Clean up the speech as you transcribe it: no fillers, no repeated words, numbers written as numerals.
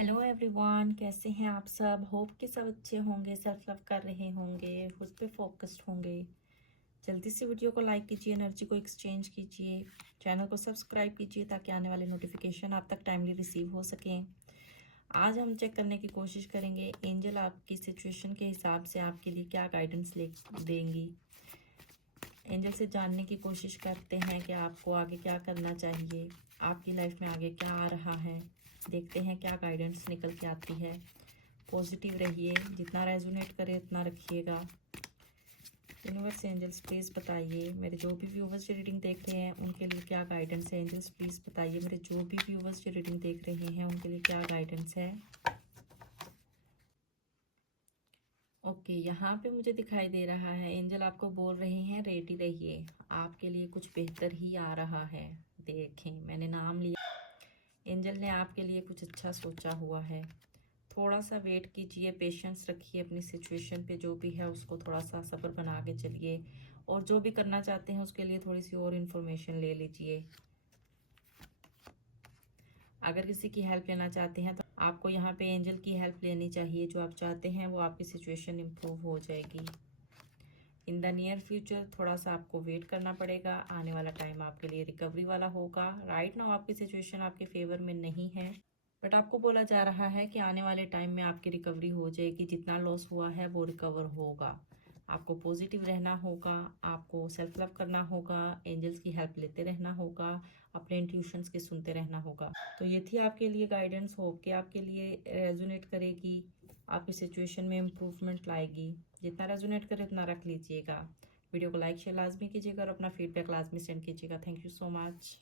Hello everyone, कैसे हैं आप सब। होप कि सब अच्छे होंगे, सेल्फ लव कर रहे होंगे, खुद पे फोकस्ड होंगे। जल्दी से वीडियो को लाइक कीजिए, एनर्जी को एक्सचेंज कीजिए, चैनल को सब्सक्राइब कीजिए ताकि आने वाले नोटिफिकेशन आप तक टाइमली रिसीव हो सकें। आज हम चेक करने की कोशिश करेंगे एंजल आपकी सिचुएशन के हिसाब से आपके लिए क्या गाइडेंस ले देंगी। एंजल से जानने की कोशिश करते हैं कि आपको आगे क्या करना चाहिए, आपकी लाइफ में आगे क्या आ रहा है। देखते हैं क्या गाइडेंस निकल के आती है। पॉजिटिव रहिए, जितना रेजोनेट करे उतना रखिएगा। यूनिवर्स एंजल्स प्लीज़ बताइए, मेरे जो भी व्यूवर्स जो रीडिंग देख रहे हैं उनके लिए क्या गाइडेंस है। एंजल्स प्लीज़ बताइए, मेरे जो भी व्यूवर्स जो रीडिंग देख रहे हैं उनके लिए क्या गाइडेंस है। ओके, यहाँ पे मुझे दिखाई दे रहा है एंजल आपको बोल रहे हैं रेडी रहिए, आपके लिए कुछ बेहतर ही आ रहा है। देखें, मैंने नाम लिया, एंजल ने आपके लिए कुछ अच्छा सोचा हुआ है। थोड़ा सा वेट कीजिए, पेशेंस रखिए अपनी सिचुएशन पे, जो भी है उसको थोड़ा सा सब्र बना के चलिए, और जो भी करना चाहते हैं उसके लिए थोड़ी सी और इन्फॉर्मेशन ले लीजिए। अगर किसी की हेल्प लेना चाहते हैं तो आपको यहाँ पे एंजल की हेल्प लेनी चाहिए। जो आप चाहते हैं वो आपकी सिचुएशन इम्प्रूव हो जाएगी। इन द नियर फ्यूचर थोड़ा सा आपको वेट करना पड़ेगा, आने वाला टाइम आपके लिए रिकवरी वाला होगा। राइट नाउ आपकी सिचुएशन आपके फेवर में नहीं है, बट आपको बोला जा रहा है कि आने वाले टाइम में आपकी रिकवरी हो जाएगी। जितना लॉस हुआ है वो रिकवर होगा। आपको पॉजिटिव रहना होगा, आपको सेल्फ लव करना होगा, एंजल्स की हेल्प लेते रहना होगा, अपने इंट्यूशंस के सुनते रहना होगा। तो ये थी आपके लिए गाइडेंस, होप कि आपके लिए रेजोनेट करेगी, आपकी सिचुएशन में इम्प्रूवमेंट लाएगी। जितना रेजोनेट करे उतना रख लीजिएगा। वीडियो को लाइक शेयर लाजमी कीजिएगा और अपना फीडबैक लाजमी सेंड कीजिएगा। Thank you so much.